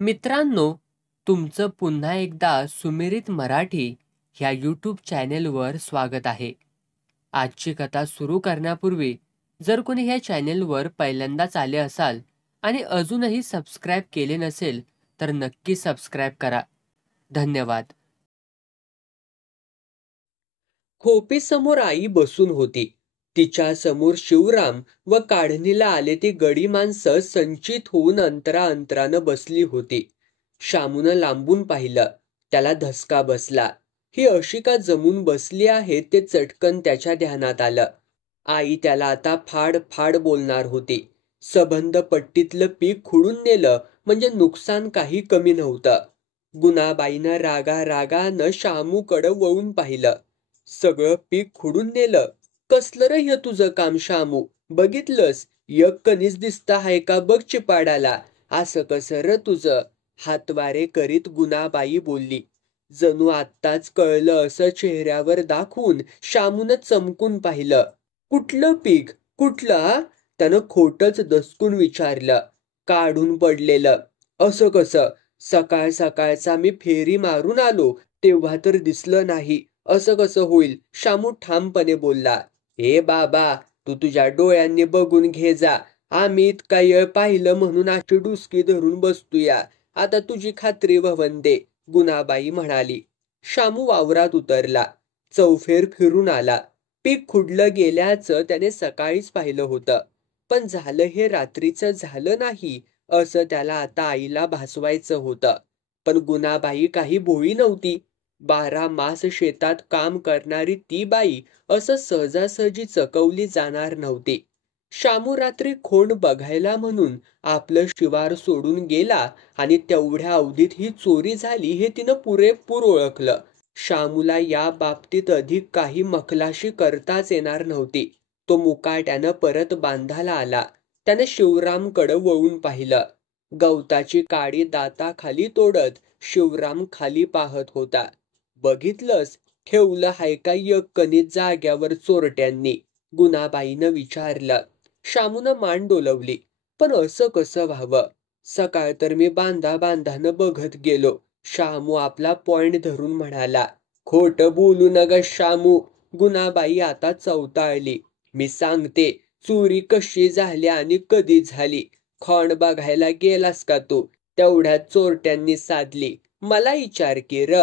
मित्रांनो, तुमचं पुन्हा एकदा सुमिरित मराठी ह्या यूट्यूब चॅनेलवर स्वागत आहे. आजची कथा सुरू करण्यापूर्वी जर कोणी ह्या चॅनेलवर पहिल्यांदाच आले असाल आणि अजूनही सबस्क्राईब केले नसेल तर नक्की सबस्क्राईब करा. धन्यवाद. खोपीसमोर आई बसून होती. तिच्या समोर शिवराम व काढणीला आले ती गडी माणसं संचित होऊन अंतरानं बसली होती. शामूनं लांबून पाहिलं. त्याला धसका बसला. ही अशी का जमून बसली आहे ते चटकन त्याच्या ध्यानात आलं. आई त्याला आता फाड फाड बोलणार होती. सबंध पट्टीतलं पीक खुडून नेलं म्हणजे नुकसान काही कमी नव्हतं. गुणाबाईनं रागानं शामूकडं वळून पाहिलं. सगळं पीक खुडून नेलं? कसलं रे हे तुझं काम शामू? बघितलंस? एक कणीस दिसतं आहे का बघ चिपाडाला. असं कसं र तुझं? हातवारे करीत गुणाबाई बोलली. जणू आत्ताच कळलं असं चेहऱ्यावर दाखवून शामूनं चमकून पाहिलं. कुठलं पीक? कुठलं? त्यानं खोटच दसकून विचारलं. काढून पडलेलं. असं कसं? सकाळ सकाळचा मी फेरी मारून आलो तेव्हा तर दिसलं नाही. असं कसं होईल? शामू ठामपणे बोलला. ए बाबा, तू तुझ्या डोळ्यांनी बघून घे जा. आम्ही इतका येळ पाहिलं म्हणून अशी डुसकी धरून बसतोया. आता तुझी खात्री व्हवन दे, गुणाबाई म्हणाली. शामू वावरात उतरला. चौफेर फिरून आला. पीक खुडलं गेल्याचं त्याने सकाळीच पाहिलं होतं. पण झालं हे रात्रीचं झालं नाही असं त्याला आता आईला भासवायचं होतं. पण गुणाबाई काही भोळी नव्हती. 12 मास शेतात काम करणारी ती बाई असं सहजासहजी चकवली जाणार नव्हती. शामू रात्री खोंड बघायला म्हणून आपलं शिवार सोडून गेला आणि तेवढ्या अवधीत ही चोरी झाली हे तिनं पुरेपूर ओळखलं. शामूला या बाबतीत अधिक काही मखलाशी करताच येणार नव्हती. तो मुकाट्यानं परत बांधाला आला. त्याने शिवरामकडं वळून पाहिलं. गवताची काडी दाताखाली तोडत शिवराम खाली पाहत होता. बघितलंस? ठेवलं हाय का एक कणीस जाग्यावर चोरट्यांनी? गुणाबाईनं विचारलं. शामूनं मान डोलवली. पण असं कसं व्हावं? सकाळ तर मी बांधानं बघत गेलो. शामू आपला पॉइंट धरून म्हणाला. खोटं बोलू नका शामू. गुणाबाई आता चवताळली. मी सांगते चोरी कशी झाली आणि कधी झाली. खोंड बघायला गेलास का तू? तेवढ्यात चोरट्यांनी साधली. मला विचार की र.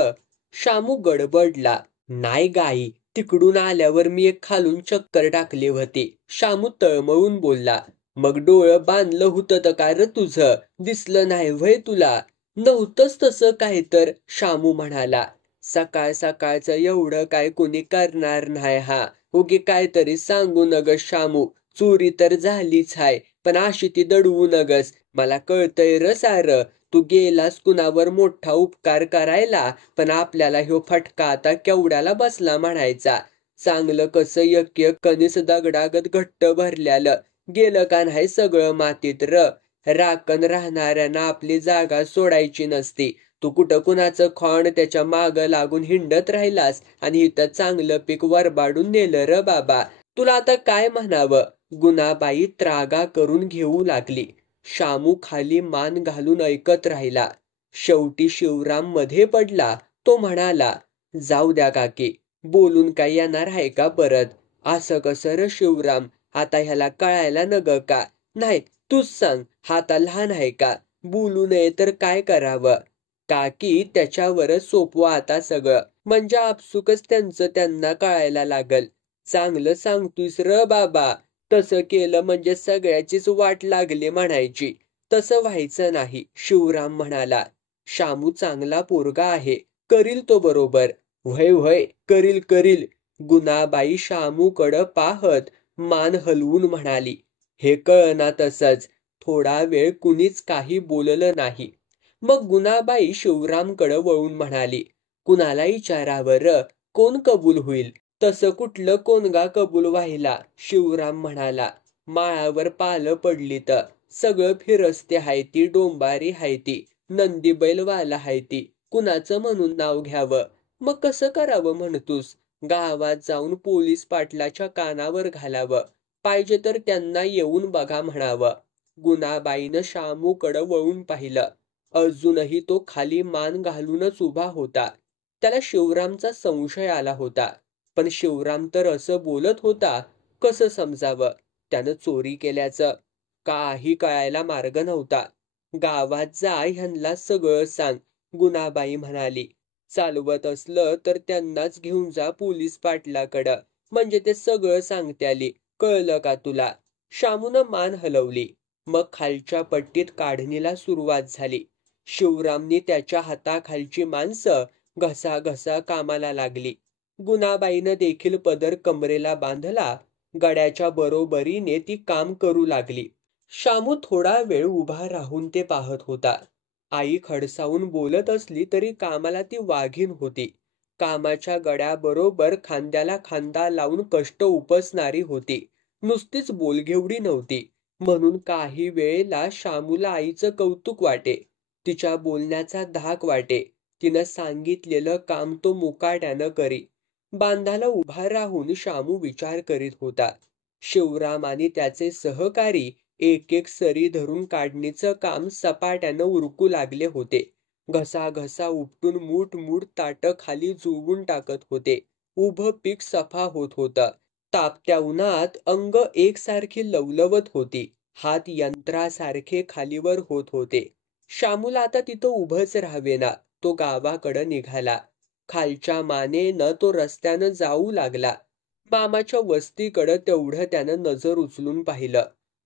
शामू गडबडला. नाही गाई, तिकडून आल्यावर मी एक खालून चक्कर टाकली होती. शामू तळमळून बोलला. मग डोळं बांधलं होतं का र तुझं? दिसलं नाही व्हय तुला? नव्हतंच तसं काय तर, शामू म्हणाला. सकाळ सकाळचं एवढं काय कुणी करणार नाही हा. उगी काहीतरी सांगू नगस शामू. चोरी तर झालीच हाय, पण अशी ती दडवू नगस. मला कळतंय र सारं. तू गेलास कुणावर मोठा उपकार करायला, पण आपल्याला ह्यो फटका आता केवढ्याला बसला म्हणायचा. चांगलं कसं एक एक कणीस दगडागत घट्ट भरल्यालं गेलं का नाही सगळं मातीत र. राखण राहणाऱ्यांना आपली जागा सोडायची नसती. तू कुठं कुणाचं खोंड त्याच्या माग लागून हिंडत राहिलास आणि इथं चांगलं पीक वरबाडून नेलं र बाबा. तुला आता काय म्हणावं? गुणाबाई त्रागा करून घेऊ लागली. शामू खाली मान घालून ऐकत राहिला. शेवटी शिवराम मध्ये पडला. तो म्हणाला. जाऊ द्या काकी, बोलून काय येणार आहे का परत? असं कसं र शिवराम? आता ह्याला कळायला नग का? नाही तूच सांग, हा आता लहान आहे का? बोलू नये तर काय करावं? काकी, त्याच्यावरच सोपवा आता सगळं. म्हणजे आपसुकच त्यांचं त्यांना कळायला लागल. चांगलं सांगतोयस र बाबा. तसं केलं म्हणजे सगळ्याचीच वाट लागली म्हणायची. तसं व्हायचं नाही, शिवराम म्हणाला. शामू चांगला पोरगा आहे. करील तो बरोबर. व्हय व्हय, करील. गुणाबाई शामूकडं पाहत मान हलवून म्हणाली. हे कळना तसंच. थोडा वेळ कुणीच काही बोललं नाही. मग गुणाबाई शिवरामकडं वळून म्हणाली. कुणाला विचारावं र? कोण कबूल होईल? तसं कुठलं कोणगा कबूल व्हायला? शिवराम म्हणाला. माळावर पालं पडली तर सगळं फिरस्ते हायती, डोंबारी हायती, नंदी बैलवाला हायती. कुणाचं म्हणून नाव घ्यावं? मग कसं करावं म्हणतोस? गावात जाऊन पोलीस पाटलाच्या कानावर घालावं. पाहिजे तर त्यांना येऊन बघा म्हणावं. गुणाबाईनं शामूकडं वळून पाहिलं. अजूनही तो खाली मान घालूनच उभा होता. त्याला शिवरामचा संशय आला होता. पण शिवराम तर असं बोलत होता, कसं समजावं त्यानं चोरी केल्याचं? काही कळायला मार्ग नव्हता. गावात जा ह्यांना सगळं सांग, गुणाबाई म्हणाली. चालवत असलं तर त्यांनाच घेऊन जा पोलीस पाटलाकडं, म्हणजे ते सगळं सांगत्याली. कळलं का तुला? शामूनं मान हलवली. मग खालच्या पट्टीत काढणीला सुरुवात झाली. शिवरामनी त्याच्या हाताखालची माणसं घसाघसा कामाला लागली. गुणाबाईनं देखील पदर कमरेला बांधला. गड्याच्या बरोबरीने ती काम करू लागली. शामू थोडा वेळ उभा राहून ते पाहत होता. आई खडसावून बोलत असली तरी कामाला ती वाघीण होती. कामाच्या गड्याबरोबर खांद्याला खांदा लावून कष्ट उपसणारी होती. नुसतीच बोलघेवडी नव्हती. म्हणून काही वेळेला शामूला आईचं कौतुक वाटे. तिच्या बोलण्याचा धाक वाटे. तिनं सांगितलेलं काम तो मुकाट्यानं करी. बांधाला उभा राहून शामू विचार करीत होता. शिवराम आणि त्याचे सहकारी एक एक सरी धरून काढणीचं काम सपाट्यानं उरकू लागले होते. घसाघसा उपटून मूठ ताटं खाली जुळवून टाकत होते. उभं पीक सफा होत होतं. तापत्या उन्हात अंग एकसारखी लवलवत होती. हात यंत्रासारखे खालीवर होत होते. शामूला आता तिथं उभंच राहावेना. तो गावाकडं निघाला. खालच्या मानेनं तो रस्त्यानं जाऊ लागला. मामाच्या वस्तीकडं तेवढं त्यानं नजर उचलून पाहिलं.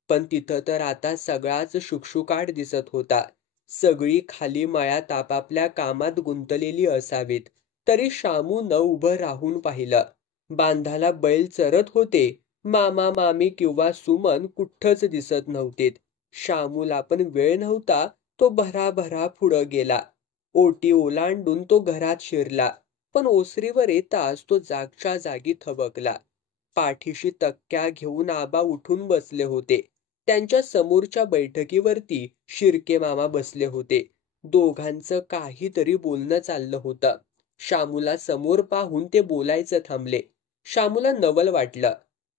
पण तिथं तर आता सगळाच शुकशुकाट दिसत होता. सगळी खाली मळ्यात आपापल्या कामात गुंतलेली असावीत. तरी शामूनं उभं राहून पाहिलं. बांधाला बैल चरत होते. मामा मामी किंवा सुमन कुठंच दिसत नव्हतीत. शामूला पण वेळ नव्हता. तो भराभरा पुढं गेला. ओटी ओलांडून तो घरात शिरला. पण ओसरीवर येताच तो जागच्या जागी थबकला. पाठीशी तक्क्या घेऊन आबा उठून बसले होते. त्यांच्या समोरच्या बैठकीवरती शिर्के मामा बसले होते. दोघांचं काहीतरी बोलणं चाललं होतं. शामूला समोर पाहून ते बोलायचं थांबले. शामूला नवल वाटलं.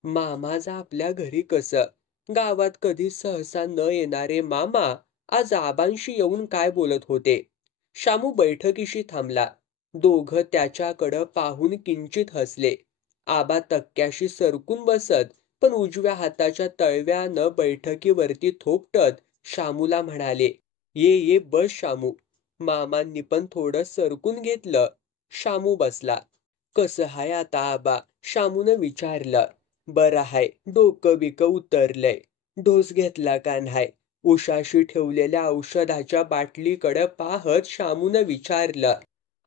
मामाजा आपल्या घरी कसं? गावात कधी सहसा न येणारे मामा आज आबांशी येऊन काय बोलत होते? शामू बैठकीशी थांबला. दोघं त्याच्याकडं पाहून किंचित हसले. आबा तक्क्याशी सरकून बसत, पण उजव्या हाताच्या तळव्यानं बैठकीवरती थोपटत शामूला म्हणाले, ये बस शामू. मामांनी पण थोडं सरकून घेतलं. शामू बसला. कसं हाय आता आबा? शामूनं विचारलं. बरं हाय, डोकं बिकं उतरलंय. डोस घेतला का नाही? उशाशी ठेवलेल्या औषधाच्या बाटलीकडं पाहत शामूनं विचारलं.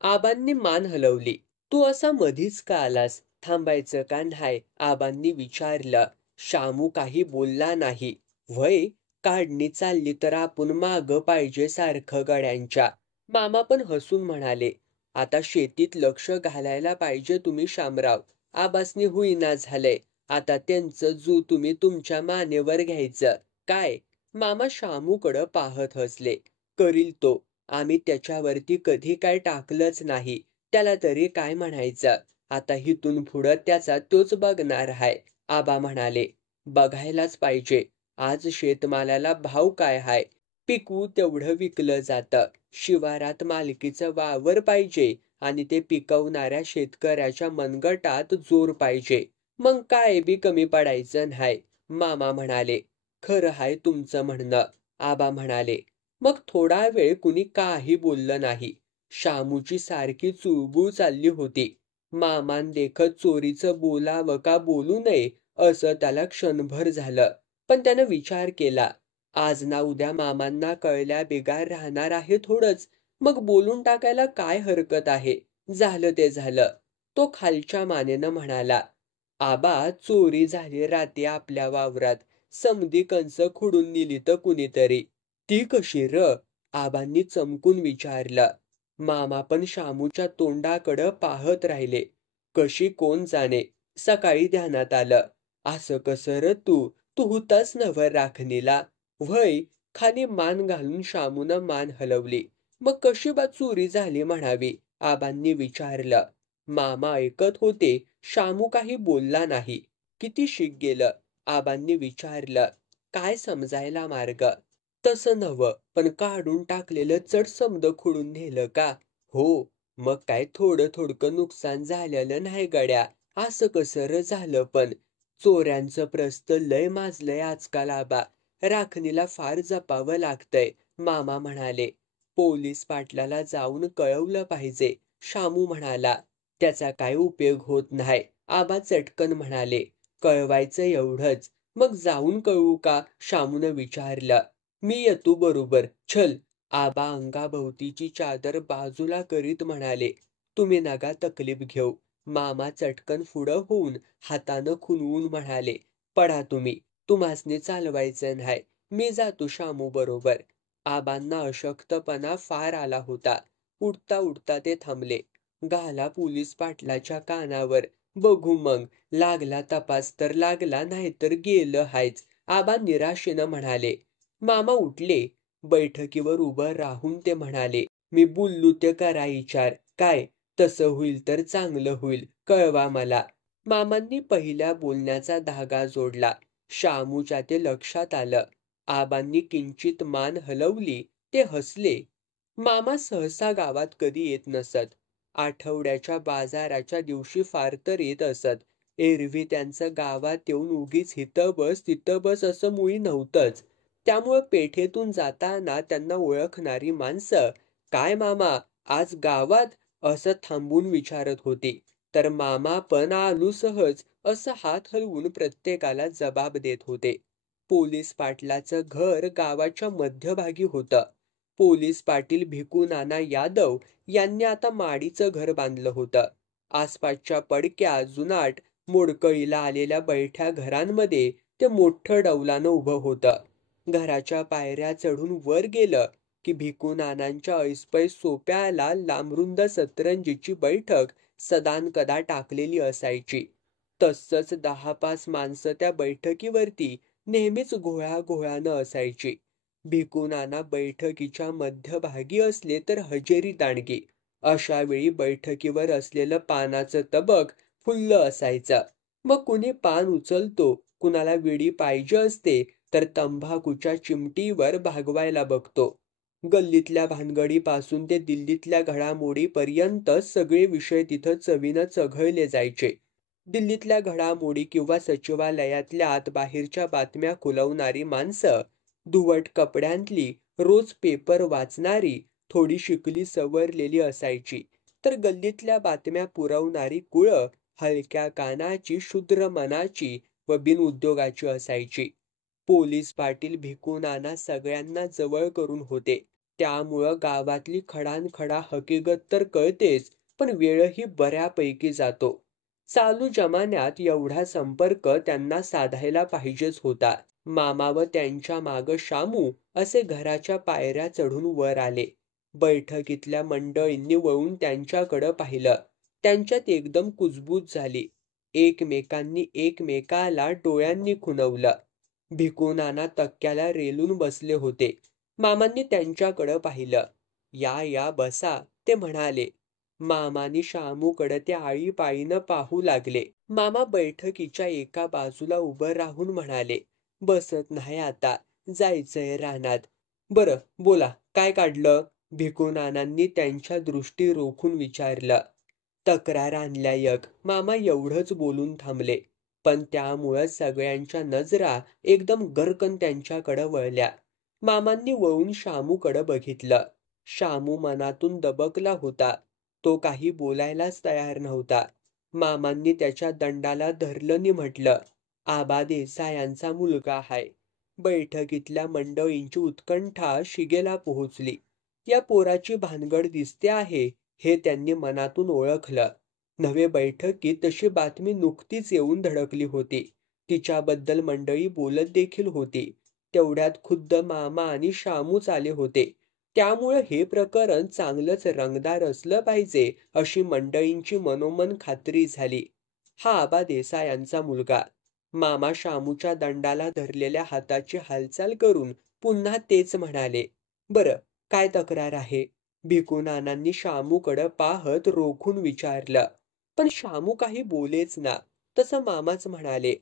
आबांनी मान हलवली. तू असा मधीच का आलास? थांबायचं का नाही? आबांनी विचारलं. शामू काही बोलला नाही. व्हय, काढणी चालली तर आपण मागं पाहिजे सारखं गड्यांच्या. मामा पण हसून म्हणाले. आता शेतीत लक्ष घालायला पाहिजे तुम्ही शामराव. आबासनी होईना झालंय. आता त्यांचं जू तुम्ही तुमच्या मानेवर घ्यायचं. काय? मामा शामूकडं पाहत हसले. करील तो. आम्ही त्याच्यावरती कधी काय टाकलंच नाही. त्याला तरी काय म्हणायचं? आता हिथून पुढं त्याचा तोच बघणार हाय. आबा म्हणाले. बघायलाच पाहिजे. आज शेतमालाला भाव काय हाय? पिकवू तेवढं विकलं जातं. शिवारात मालकीचं वावर पाहिजे आणि ते पिकवणाऱ्या शेतकऱ्याच्या मनगटात जोर पाहिजे. मग काय बी कमी पडायचं नाही. मामा म्हणाले. खरं हाय तुमचं म्हणणं. आबा म्हणाले. मग थोडा वेळ कुणी काही बोललं नाही. शामूची सारखी चुळबुळ चालली होती. मामान देखत चोरीचं बोलावं का बोलू नये असं त्याला क्षणभर झालं. पण त्यानं विचार केला. आज ना उद्या मामांना कळल्या बिगार राहणार आहे थोडंच. मग बोलून टाकायला काय हरकत आहे? झालं ते झालं. तो खालच्या मानेनं म्हणाला. आबा, चोरी झाली रात्री आपल्या वावरात. समधी कंस खुडून नेली तर कुणीतरी. ती कशी र? आबांनी चमकून विचारलं. मामा पण शामूच्या तोंडाकडं पाहत राहिले. कशी कोण जाणे. सकाळी ध्यानात आलं. असं कसं र तू? तू हुतास नव्ह राखणीला? व्हय. खाली मान घालून शामूनं मान हलवली. मग कशी बा चोरी झाली म्हणावी? आबांनी विचारलं. मामा ऐकत होते. शामू काही बोलला नाही. किती शिक गेलं? आबांनी विचारलं. काय समजायला मार्ग? तसं नव्ह, पण काढून टाकलेलं चटसमदं खुडून नेलं का? हो, मग काय थोडं थोडकं नुकसान झालेलं नाही गड्या. असं कसं र झालं पण? चोऱ्यांचं प्रस्त लय माजलंय आजकाल आबा. राखणीला फार जपावं लागतंय, मामा म्हणाले. पोलीस पाटलाला जाऊन कळवलं पाहिजे, शामू म्हणाला. त्याचा काय उपयोग होत नाही, आबा चटकन म्हणाले. कळवायचं एवढंच. मग जाऊन कळवू का? शामूनं विचारलं. मी येतो बरोबर, चल. आबा अंगाभोवतीची चादर बाजूला करीत म्हणाले. तुम्ही नका तकलीफ घेऊ. मामा चटकन पुढं होऊन हातानं खुणवून म्हणाले. पडा तुम्ही, तुम्हासनी चालवायचं नाही. मी जातो शामू बरोबर. आबांना अशक्तपणा फार आला होता. उठता उठता ते थांबले. घाला पोलीस पाटलाच्या कानावर. बघू मग, लागला तपास तर लागला, नाहीतर गेलं हायच. आबा निराशेनं म्हणाले. मामा उठले. बैठकीवर उभं राहून ते म्हणाले. मी बोललो ते करा विचार. काय? तसं होईल तर चांगलं होईल. कळवा मला. मामांनी पहिल्या बोलण्याचा धागा जोडला. शामूच्या ते लक्षात आलं. आबांनी किंचित मान हलवली. ते हसले. मामा सहसा गावात कधी येत नसत. आठवड्याच्या बाजाराच्या दिवशी फार तर येत असत. एरवी त्यांचं गावात येऊन उगीच इथं बस तिथं बस असं मुळी नव्हतंच. त्यामुळं पेठेतून जाताना त्यांना ओळखणारी माणसं, काय मामा, आज गावात? असं थांबून विचारत होती. तर मामा पण आलू सहज असं हात हलवून प्रत्येकाला जबाब देत होते. पोलीस पाटलाचं घर गावाच्या मध्यभागी होतं. पोलीस पाटील भिकू नाना यादव यांनी आता माडीचं घर बांधलं होतं. आसपासच्या पडक्या, जुनाट, मोडकळीला आलेल्या बैठ्या घरांमध्ये ते मोठं डौलानं उभं होतं. घराच्या पायऱ्या चढून वर गेलं की भिकू नानांच्या ऐसपैस सोप्याला लांबरुंद सतरंजीची बैठक सदानकदा टाकलेली असायची. तसंच 10-5 माणसं त्या बैठकीवरती नेहमीच घोळ्याघोळ्यानं असायची. भिकू नाना बैठकीच्या मध्यभागी असले तर हजेरी दांडगी. अशा वेळी बैठकीवर असलेलं पानाचं तबक फुल्ल असायचं. मग कुणी पान उचलतो, कुणाला विडी पाहिजे असते, तर तंबाखूच्या चिमटीवर भागवायला बघतो. गल्लीतल्या भानगडीपासून ते दिल्लीतल्या घडामोडीपर्यंत सगळे विषय तिथं चवीनं चघळले जायचे. दिल्लीतल्या घडामोडी किंवा सचिवालयातल्या आतबाहेरच्या बातम्या खुलवणारी माणसं, धुवट कपड्यांतली, रोज पेपर वाचणारी, थोडी शिकली सवरलेली असायची. तर गल्लीतल्या बातम्या पुरवणारी कुळं हलक्या कानाची, शुद्र मनाची व बिनउद्योगाची असायची. पोलीस पाटील भिकू नाना सगळ्यांना जवळ करून होते. त्यामुळं गावातली खडानखडा हकीकत तर कळतेच, पण वेळही बऱ्यापैकी जातो. चालू जमान्यात एवढा संपर्क त्यांना साधायला पाहिजेच होता. मामा व त्यांच्या मागं शामू असे घराच्या पायऱ्या चढून वर आले. बैठकीतल्या मंडळींनी वळून त्यांच्याकडं पाहिलं. त्यांच्यात एकदम कुजबूज झाली. एकमेकांनी एकमेकाला डोळ्यांनी खुणवलं. भिकू नाना तक्क्याला रेलून बसले होते. मामांनी त्यांच्याकडं पाहिलं. या या बसा, ते म्हणाले. मामांनी शामूकडं ते आळीपाळीनं पाहू लागले. मामा बैठकीच्या एका बाजूला उभं राहून म्हणाले. बसत नाही आता, जायचंय रानात. बरं, बोला, काय काढलं? भिकू नानांनी त्यांच्या दृष्टी रोखून विचारलं. तक्रार आणल्या एक, मामा एवढंच बोलून थांबले. पण त्यामुळं सगळ्यांच्या नजरा एकदम गर्कन त्यांच्याकडं वळल्या. मामांनी वळून शामूकडं बघितलं. शामू मनातून दबकला होता. तो काही बोलायलाच तयार नव्हता. मामांनी त्याच्या दंडाला धरलं नि म्हटलं. आबा देसायांचा मुलगा हाय. बैठकीतल्या मंडळींची उत्कंठा शिगेला पोहोचली. या पोराची भानगड दिसते आहे, हे त्यांनी मनातून ओळखलं. नवे बैठकीत तशी बातमी नुकतीच येऊन धडकली होती. तिच्याबद्दल मंडळी बोलत देखील होती. तेवढ्यात खुद्द मामा आणि शामूच आले होते. त्यामुळं हे प्रकरण चांगलंच रंगदार असलं पाहिजे अशी मंडळींची मनोमन खात्री झाली. हा आबा देसायांचा मुलगा. मामा शामूच्या दंडाला धरलेल्या हाताची हालचाल करून पुन्हा तेच म्हणाले. बरं, काय तक्रार आहे? भिकू नानांनी शामूकडं पाहत रोखून विचारलं. पण शामू काही बोलेच ना. तसं मामाच म्हणाले.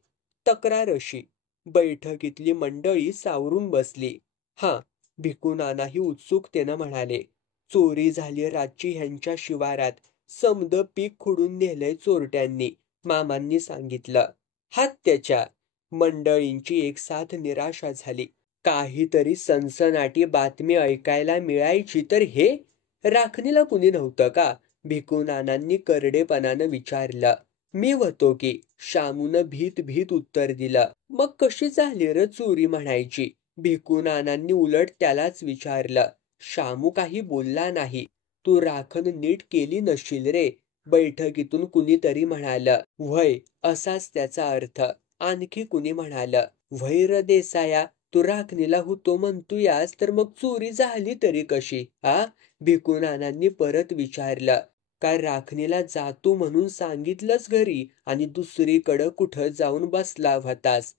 तक्रार अशी. बैठकीतली मंडळी सावरून बसली. हां, भिकू नानाही उत्सुकतेनं म्हणाले. चोरी झाली रातची ह्यांच्या शिवारात. समद पीक खुडून नेलंय चोरट्यांनी, मामांनी सांगितलं. त्याच्या मंडळींची एकसाथ निराशा झाली. काहीतरी सनसनाटी बातमी ऐकायला मिळायची तर हे राखणीला कुणी नव्हतं का? भिकू नानांनी करडेपणानं विचारलं. मी होतो की, शामूनं भीत भीत उत्तर दिलं. मग कशी झाली र चोरी म्हणायची? भिकू नानांनी उलट त्यालाच विचारलं. शामू काही बोलला नाही. तू राखण नीट केली नशील रे, बैठकीतून कुणीतरी म्हणालं. व्हय, असाच त्याचा अर्थ. आणखी कुणी म्हणालं. व्हय र देसाया, तू राखणीला होतो म्हणतोयास तर मग चोरी झाली तरी कशी? भिकू नानांनी परत विचारलं. काय राखणीला जातो म्हणून सांगितलंच घरी आणि दुसरीकडं कुठं जाऊन बसला होतास?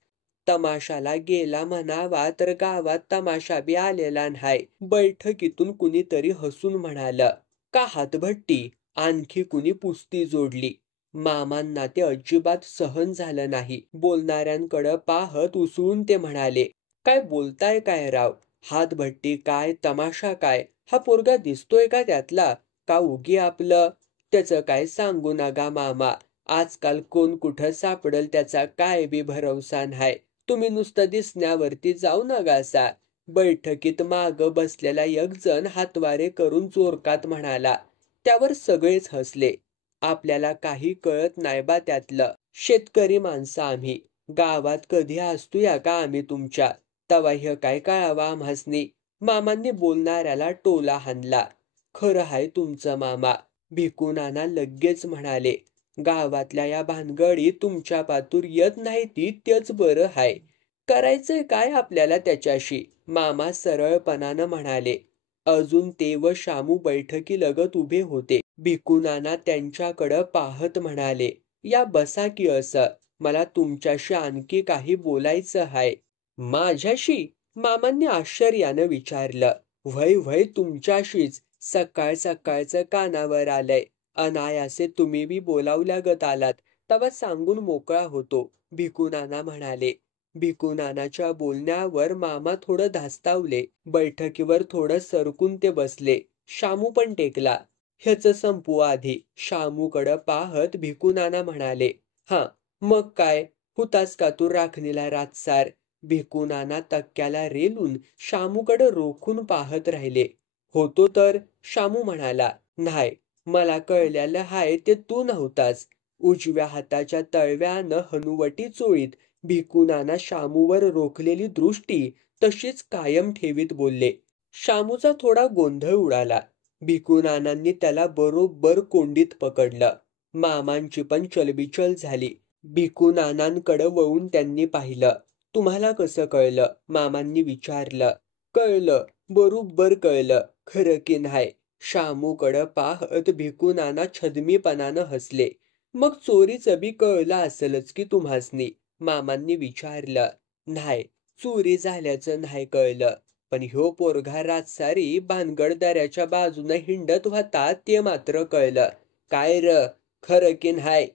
तमाशाला गेला म्हणावा तर गावात तमाशा बी आलेला नाही. बैठकीतून कुणीतरी हसून म्हणालं. का हातभट्टी? आणखी कुणी पुस्ती जोडली. मामांना ते अजिबात सहन झालं नाही. बोलणाऱ्यांकडं पाहत उसळून ते म्हणाले. काय बोलताय काय राव? हातभट्टी काय, तमाशा काय? हा पोरगा दिसतोय का त्यातला? का उगी आपलं? त्याचं काय सांगू नका मामा. आजकाल कोण कुठं सापडल त्याचा काय बी भरवसा नाही. तुम्ही नुसतं दिसण्यावरती जाऊ नकासा. बैठकीत माग बसलेला एक जण हातवारे करून जोरकात म्हणाला. त्यावर सगळेच हसले. आपल्याला काही कळत नाही बा त्यातलं. शेतकरी माणसं आम्ही. गावात कधी असतोया का आम्ही तुमच्या? तवा हे काय कळावा आम्हासनी? मामांनी बोलणाऱ्याला टोला हाणला. खरं हाय तुमचं मामा, भिकू नाना लगेच म्हणाले. गावातल्या या भानगडी तुमच्या पातूर येत नाही ती तेच बरं हाय. करायचंय काय आपल्याला त्याच्याशी? मामा सरळपणानं म्हणाले. अजून ते व शामू बैठकी लगत उभे होते. भिकू नाना त्यांच्याकडं पाहत म्हणाले. या बसा की असं. मला तुमच्याशी आणखी काही बोलायचं हाय. माझ्याशी? मामांनी आश्चर्यानं विचारलं. व्हय व्हय तुमच्याशीच. सकाळ सकाळचं कानावर आलंय. अनायासे तुम्ही बी बोलावल्यागत आलात. तवा सांगून मोकळा होतो, भिकू नाना म्हणाले. भिकू नानाच्या बोलण्यावर मामा थोडं धास्तावले. बैठकीवर थोडं सरकून ते बसले. शामू पण टेकला. ह्याच संपू आधी. शामूकडं पाहत भिकू नाना म्हणाले. मग काय? हुतास का तू राखणीला रातसार? भिकू नाना तक्क्याला रेलून शामूकडं रोखून पाहत राहिले. होतो तर, शामू म्हणाला. नाही, मला कळलेलं हाय ते तू नव्हतास. उजव्या हाताच्या तळव्यानं हनुवटी चोळीत भिकू नाना शामूवर रोखलेली दृष्टी तशीच कायम ठेवीत बोलले. शामूचा थोडा गोंधळ उडाला. भिकू नानांनी त्याला बरोबर कोंडीत पकडलं. मामांची पण चलबिचल झाली. भिकू नानांकडं वळून त्यांनी पाहिलं. तुम्हाला कसं कळलं? मामांनी विचारलं. कळलं, बरोबर कळलं. खरं की नाही? शामूकडं पाहत भिकू नाना छदमीपणानं हसले. मग चोरीचं बी कळलं असेलच की तुम्हासनी? मामांनी विचारलं. नाही, चोरी झाल्याचं नाही कळलं. पण ह्यो पोरघा रातसारी भानगडदऱ्याच्या बाजूने हिंडत होता ते मात्र कळलं. काय र, खरं की नाही?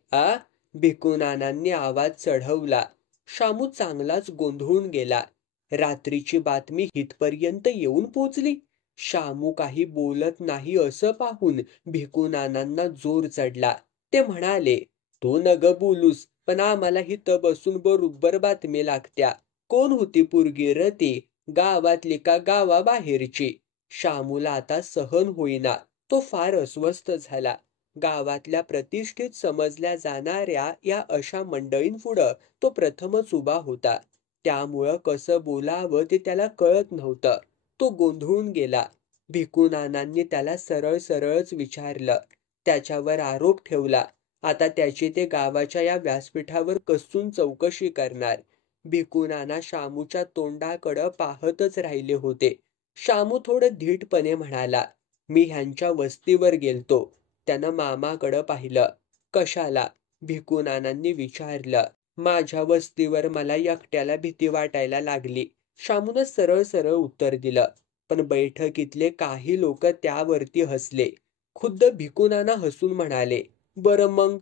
भिकू नानांनी आवाज चढवला. शामू चांगलाच गोंधळून गेला. रात्रीची बातमी हितपर्यंत येऊन पोचली. शामू काही बोलत नाही असं पाहून भिकू नानांना जोर चढला. ते म्हणाले. तू नग बोलूस, पण आम्हाला हिथं बसून बरोबर बातमी लागत्या. कोण होती पोरगी र ती? गावातली का गावाबाहेरची? शामूला आता सहन होईना. तो फार अस्वस्थ झाला. गावातल्या प्रतिष्ठित समजल्या जाणाऱ्या या अशा मंडळींपुढं तो प्रथमच उभा होता. त्यामुळं कसं बोलावं ते त्याला कळत नव्हतं. तो गोंधळून गेला. भिकू नानांनी त्याला सरळ सरळच विचारलं. त्याच्यावर आरोप ठेवला. आता त्याची ते गावाच्या या व्यासपीठावर कसून चौकशी करणार. भिकू नाना शामूच्या तोंडाकडं पाहतच राहिले होते. शामू थोडं धीटपणे म्हणाला. मी ह्यांच्या वस्तीवर गेलतो. त्यानं मामाकडं पाहिलं. कशाला? भिकू नानांनी विचारलं. माझ्या वस्तीवर मला एकट्याला भीती वाटायला लागली. शामूनं सरळ सरळ उत्तर दिलं. पण बैठकीतले काही लोक त्यावरती हसले. खुद्द भिकू नाना हसून म्हणाले. बरं मग?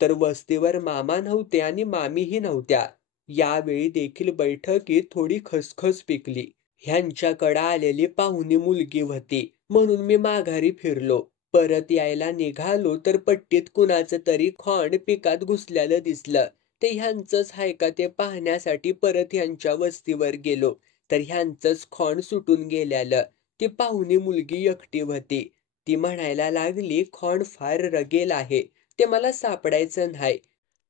तर वस्तीवर मामा नव्हते आणि मामीही नव्हत्या. यावेळी देखील बैठकीत थोडी खसखस पिकली. ह्यांच्याकडं आलेली पाहुणी मुलगी होती म्हणून मी माघारी फिरलो. परत यायला निघालो तर पट्टीत कुणाचं तरी खोंड पिकात घुसल्यालं दिसलं. ते ह्यांचंच हाय का ते पाहण्यासाठी परत ह्यांच्या वस्तीवर गेलो तर ह्यांचंच खोंड सुटून गेल्यालं. ती पाहुणी मुलगी एकटी होती. ती म्हणायला लागली, खोंड फार रगेल आहे, ते मला सापडायचं नाही.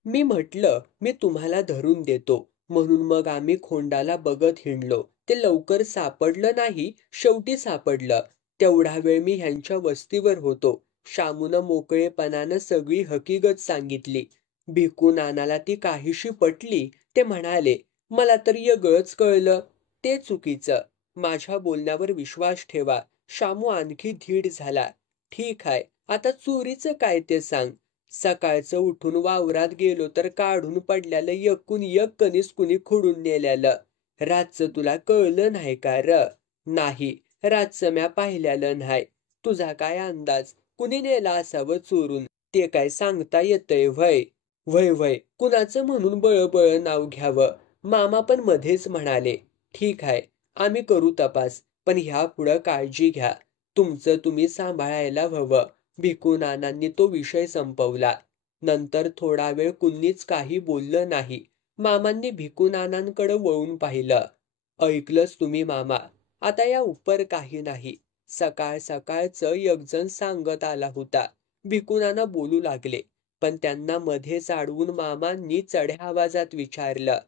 मी म्हटलं, मी तुम्हाला धरून देतो. म्हणून मग आम्ही खोंडाला बघत हिंडलो. ते लवकर सापडलं नाही, शेवटी सापडलं. तेवढा वेळ मी ह्यांच्या वस्तीवर होतो. शामूनं मोकळेपणानं सगळी हकीकत सांगितली. भिकू नानाला ती काहीशी पटली. ते म्हणाले, मला तर वेगळंच कळलं. ते चुकीचं. माझ्या बोलण्यावर विश्वास ठेवा. शामू आणखी धीट झाला. ठीक आहे, आता चोरीचं काय ते सांग. सकाळचं उठून वावरात गेलो तर काढून पडल्यालं एकूण एक कणीस कुणी खोडून नेल्यालं. रातचं तुला कळलं नाही का र? नाही, रातचं म्या पाहिल्यालं नाही. तुझा काय अंदाज, कुणी नेला असावं चोरून? ते काय सांगता येतंय व्हय? व्हय व्हय, कुणाचं म्हणून बळबळ नाव घ्यावं? मामा पण मध्येच म्हणाले, ठीक आहे, आम्ही करू तपास, पण ह्या पुढं काळजी घ्या. तुमचं तुम्ही सांभाळायला हवं. भिकू नानांनी तो विषय संपवला. नंतर थोडा वेळ कुणीच काही बोललं नाही. मामांनी भिकू नानांकडे वळून पाहिलं. ऐकलंच तुम्ही मामा, आता या उपर काही नाही. सकाळ सकाळचं एकजण सांगत आला होता. भिकू नाना बोलू लागले, पण त्यांना मध्येच अडवून मामांनी चढ्या आवाजात विचारलं,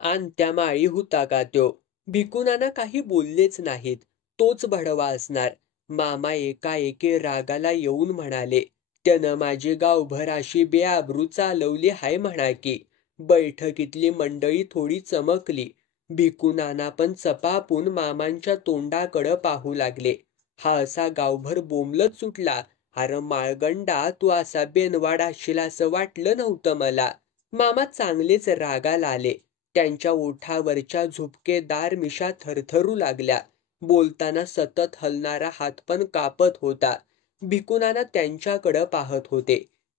आण त्या माळी होता का त्यो? भिकू नाना काही बोललेच नाहीत. तोच भडवा असणार. मामा एकाएकी रागाला येऊन म्हणाले, त्यानं माझी गावभर अशी बेआबरू चालवली हाय म्हणा की. बैठकीतली मंडळी थोडी चमकली. भिकू नाना पण चपापून मामांच्या तोंडाकडं पाहू लागले. हा असा गावभर बोंबलत सुटला, अरे माळगंडा, तू असा बेनवाड असशील असं वाटलं नव्हतं मला. मामा चांगलेच रागाला आले. त्यांच्या ओठावरच्या झुपकेदार मिशा थरथरू लागल्या. बोलताना सतत हलणारा हात पण कापत होता. भिकू नाना त्यांच्याकडं पाहत होते.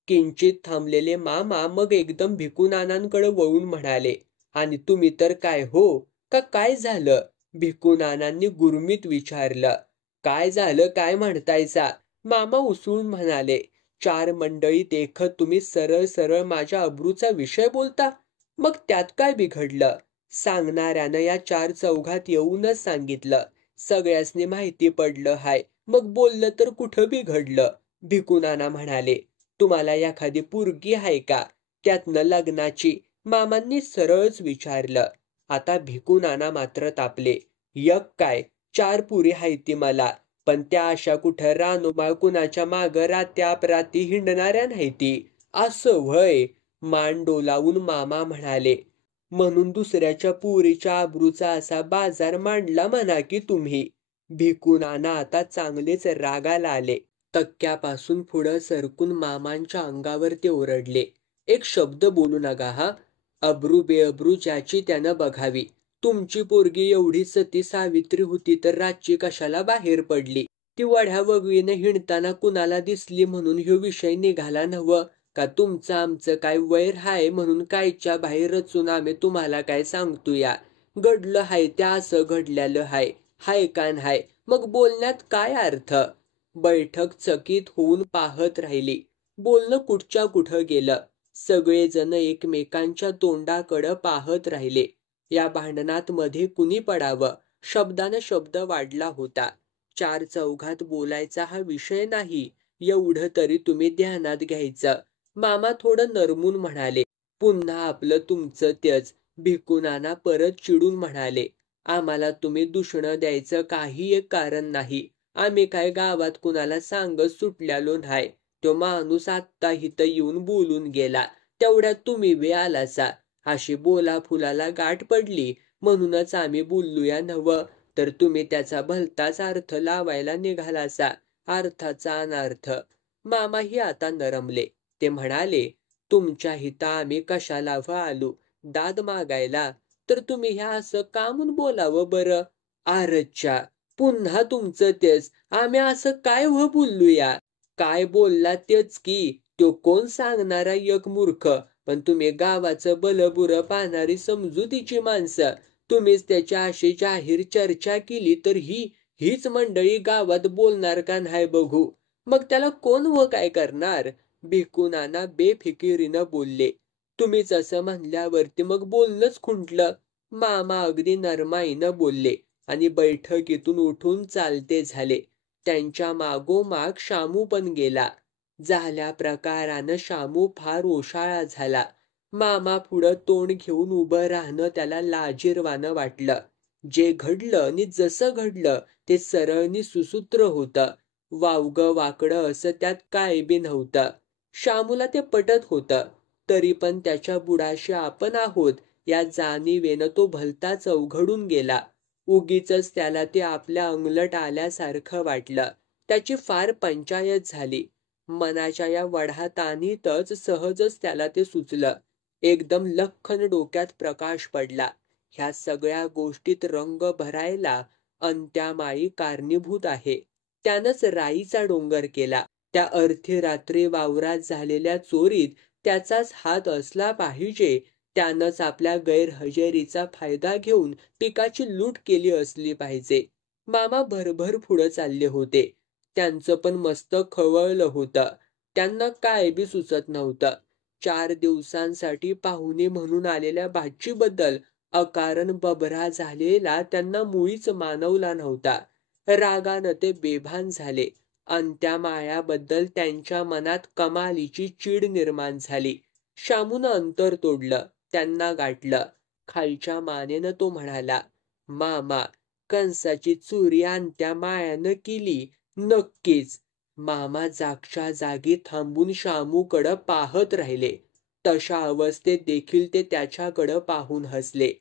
किंचित थांबलेले मामा मग एकदम भिकू नानांकडे वळून म्हणाले, आणि तुम्ही तर काय हो? का काय झालं? भिकू नानांनी गुरमीत विचारलं. काय झालं काय म्हणतायसा? मामा उसळून म्हणाले, चार मंडळी देखत तुम्ही सरळ सरळ माझ्या अब्रूचा विषय बोलता. मग त्यात काय बिघडलं? सांगणाऱ्यानं या चार चौघात येऊनच सांगितलं. सगळ्यासनी माहिती पडलं हाय, मग बोललं तर कुठं बिघडलं? भिकू नाना म्हणाले, तुम्हाला एखादी पोरगी आहे का? त्यातनं लग्नाची? मामांनी सरळच विचारलं. आता भिकू नाना मात्र तापले. यक काय, चार पुरी हायती मला, पण त्या अशा कुठं रानोमाळ कुणाच्या मागं रात्यापराती हिंडणाऱ्या नाहीती. असं व्हय? मान डोलावून मामा म्हणाले, म्हणून दुसऱ्याच्या पुरीच्या आबरूचा असा बाजार मांडला म्हणा की तुम्ही. भिकू नाना आता चांगलेच रागाला आले. तक्क्यापासून पुढं सरकून मामांच्या अंगावर ते ओरडले, एक शब्द बोलू नका हा. अब्रू बेअब्रू ज्याची त्यानं बघावी. तुमची पोरगी एवढी सती सावित्री होती तर रातची कशाला बाहेर पडली? ती वड्या वगळीने हिंडताना कुणाला दिसली म्हणून ह्यो विषय निघाला नव्ह का? तुमचं आमचं काय वैर हाय म्हणून कायच्या बाहेर रचून आम्ही तुम्हाला काय सांगतो या? घडलं हाय त्या असं घडल्यालं हाय, हाय का नाय? मग बोलण्यात काय अर्थ? बैठक चकित होऊन पाहत राहिली. बोलणं कुठच्या कुठं गेलं. सगळेजण एकमेकांच्या तोंडाकडं पाहत राहिले. या भांडणात मध्ये कुणी पडावं? शब्दानं शब्द वाढला होता. चार चौघात बोलायचा हा विषय नाही, एवढं तरी तुम्ही ध्यानात घ्यायचं. मामा थोडं नरमून म्हणाले, पुन्हा आपलं तुमचं तेच. भिकू नाना परत चिडून म्हणाले, आम्हाला तुम्ही दुष्ण द्यायचं काही एक कारण नाही. आम्ही काय गावात कुणाला सांगत सुटल्यालो नाही. तो माणूस आत्ता इथं येऊन बोलून गेला, तेवढ्यात तुम्ही बी आलासा. अशी बोला फुलाला गाठ पडली म्हणूनच आम्ही बोलूया नव्ह, तर तुम्ही त्याचा भलताच अर्थ लावायला निघालासा. अर्थाचा अनर्थ. मामाही आता नरमले. ते म्हणाले, तुमच्या हिता आम्ही कशाला आलो? दाद मागायला? तर तुम्ही ह्या असं का म्हणून बोलावं बरं? आरच्या, पुन्हा तुमचं तेच. आम्ही असं काय बोलूया? काय बोलला तेच की. तो कोण सांगणारा एक मूर्ख, पण तुम्ही गावाचं बलबुरं पाहणारी समजुतीची माणसं. तुम्हीच त्याच्या अशी जाहीर चर्चा केली तर हीच मंडळी गावात बोलणार का नाही बघू. मग त्याला कोण व काय करणार. भिकूनाना बेफिकिरीनं बोलले. तुम्हीच असं म्हणल्यावरती मग बोलणंच खुंटलं. मामा अगदी नरमाईनं बोलले आणि बैठकीतून उठून चालते झाले. त्यांच्या मागोमाग शामू पण गेला. झाल्या प्रकारानं शामू फार ओशाळा झाला. मामा पुढं तोंड घेऊन उभं राहणं त्याला लाजिरवाणं वाटलं. जे घडलं आणि जसं घडलं ते सरळ सुसूत्र होतं. वावगं वाकडं असं त्यात काय बी नव्हतं. शामूला ते पटत होतं. तरी पण त्याच्या बुडाशी आपण आहोत या जाणीवेनं तो भलताच अवघडून गेला. उगीचच त्याला ते आपल्या अंगलट आल्यासारखं वाटलं. त्याची फार पंचायत झाली. मनाच्या या वढाताणीतच सहजच त्याला ते सुचलं. एकदम लख्खन डोक्यात प्रकाश पडला. ह्या सगळ्या गोष्टीत रंग भरायला अंत्यामाई कारणीभूत आहे. त्यानंच राईचा डोंगर केला. त्या अर्थी रात्री वावरात झालेल्या चोरीत त्याचाच हात असला पाहिजे. त्यानंच आपल्या गैरहजेरीचा फायदा घेऊन पिकाची लूट केली असली पाहिजे. मामा भरभर पुढं चालले होते. त्यांचं पण मस्तक खवळलं होतं. त्यांना काय बी सुचत नव्हतं. 4 दिवसांसाठी पाहुणे म्हणून आलेल्या भाचीबद्दल अकारण बबरा झालेला त्यांना मुळीच मानवला नव्हता. रागानं ते बेभान झाले. अंत्या मायाबद्दल त्यांच्या मनात कमालीची चीड निर्माण झाली. शामूनं अंतर तोडलं. त्यांना गाठलं. खालच्या मानेनं तो म्हणाला, मामा, कंसाची चोरी अंत्या मायानं केली. नक्कीच. मामा जागच्या जागी थांबून शामूकडं पाहत राहिले. तशा अवस्थेत देखील ते त्याच्याकडं पाहून हसले.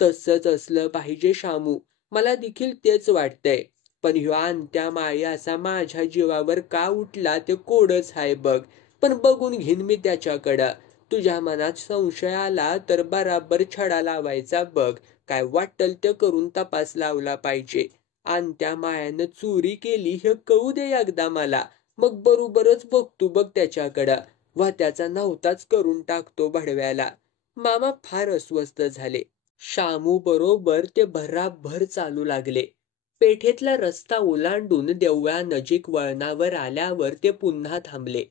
तसंच असलं पाहिजे शामू. मला देखील तेच वाटतंय. पण ह्यो अंत्या माई असा माझ्या जीवावर का उठला ते कोडच हाय बघ. पण बघून घेईन मी त्याच्याकडं. तुझ्या मनात संशय आला तर बराबर छडा लावायचा बघ. काय वाटल ते करून तपास लावला पाहिजे. अंत्या मायानं चोरी केली हे कळू दे एकदा मला. मग बरोबरच बघतो बघ त्याच्याकडं. वा त्याचा नव्हताच करून टाकतो भडव्याला. मामा फार अस्वस्थ झाले. शामू बरोबर ते भराभर चालू लागले. पेठेतला रस्ता ओलांडून देवळानजीक वळणावर आल्यावर ते पुन्हा थांबले.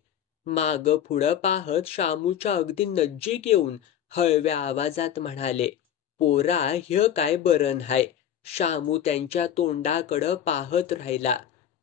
माग पुढं पाहत शामूच्या अगदी नजीक येऊन हळव्या आवाजात म्हणाले, पोरा, हे काय बरं हाय. शामू त्यांच्या तोंडाकडं पाहत राहिला.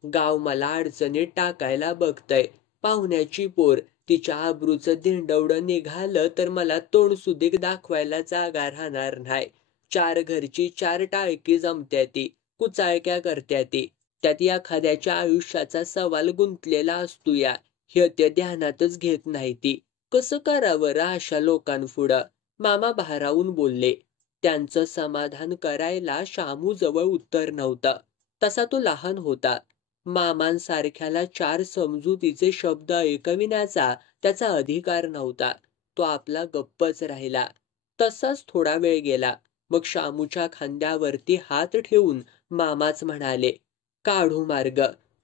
गाव मला अडचणीत टाकायला बघतय. पाहुण्याची पोर, तिच्या आबरूचं धिंडवडं निघालं तर मला तोंडसुदीक दाखवायला जागा राहणार नाही. 4 घरची 4 टाळकी जमत्याती, कुचाळक्या करत्याती. त्यात एखाद्याच्या आयुष्याचा सवाल गुंतलेला असतो या. हे ते ध्यानातच घेत नाही ती. कसं करावं अशा लोकांपुढं. मामा भारावून बोलले. त्यांचं समाधान करायला शामूजवळ उत्तर नव्हतं. तसा तो लहान होता. मामांसारख्याला 4 समजुतीचे शब्द ऐकविण्याचा त्याचा अधिकार नव्हता. तो आपला गप्पच राहिला. तसाच थोडा वेळ गेला. मग शामूच्या खांद्यावरती हात ठेवून मामाच म्हणाले, काढू मार्ग,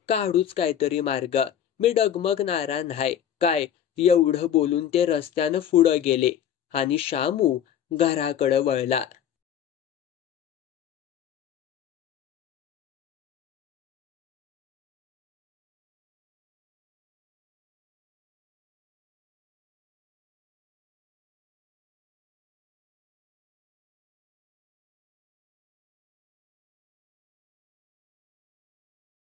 काढूच काहीतरी मार्ग. मी डगमगणारा नाही. काय. एवढं बोलून ते रस्त्यानं पुढं गेले आणि शामू घराकडं वळला.